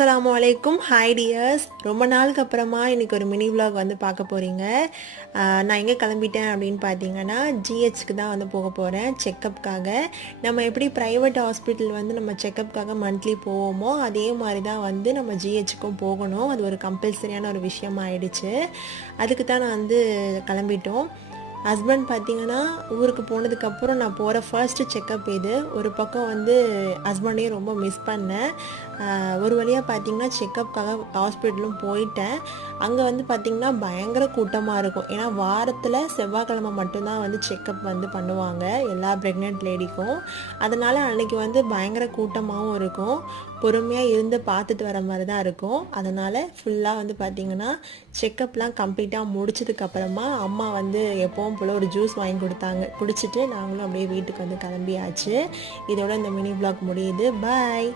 அஸ்ஸலாமு அலைக்கும். Hi tears. ரொம்ப நாளுக்கு அப்புறமா இன்றைக்கி ஒரு மினி vlog வந்து பார்க்க போகிறீங்க. நான் எங்கே கிளம்பிட்டேன் அப்படின்னு பார்த்தீங்கன்னா ஜிஹெச்க்கு தான் வந்து போக போகிறேன் செக்கப்புக்காக. நம்ம எப்படி ப்ரைவேட் ஹாஸ்பிட்டல் வந்து நம்ம செக்கப்புக்காக மந்த்லி போவோமோ அதே மாதிரி தான் வந்து நம்ம ஜிஹெச்சுக்கும் போகணும். அது ஒரு கம்பல்சரியான ஒரு விஷயம் ஆயிடுச்சு. அதுக்கு தான் நான் வந்து கிளம்பிட்டோம். ஹஸ்பண்ட் பார்த்தீங்கன்னா ஊருக்கு போனதுக்கப்புறம் நான் போகிற ஃபர்ஸ்ட்டு செக்கப் இது. ஒரு பக்கம் வந்து ஹஸ்பண்டையும் ரொம்ப மிஸ் பண்ணேன். ஒரு வழியாக பார்த்தீங்கன்னா செக்கப்புக்காக ஹாஸ்பிட்டலும் போயிட்டேன். அங்கே வந்து பார்த்திங்கன்னா பயங்கர கூட்டமாக இருக்கும். ஏன்னா வாரத்தில் செவ்வாய்க்கிழமை மட்டும்தான் வந்து செக்கப் வந்து பண்ணுவாங்க எல்லா ப்ரெக்னென்ட் லேடிக்கும். அதனால் அன்றைக்கி வந்து பயங்கர கூட்டமாகவும் இருக்கும். பொறுமையாக இருந்து பார்த்துட்டு வர மாதிரி தான் இருக்கும். அதனால் ஃபுல்லாக வந்து பார்த்திங்கன்னா செக்கப்லாம் கம்ப்ளீட்டாக முடிச்சதுக்கப்புறமா அம்மா வந்து எப்போவும் போல் ஒரு ஜூஸ் வாங்கி கொடுத்தாங்க. குடிச்சிட்டு நாங்களும் அப்படியே வீட்டுக்கு வந்து கிளம்பியாச்சு. இதோட இந்த மினி vlog முடியுது. பாய்.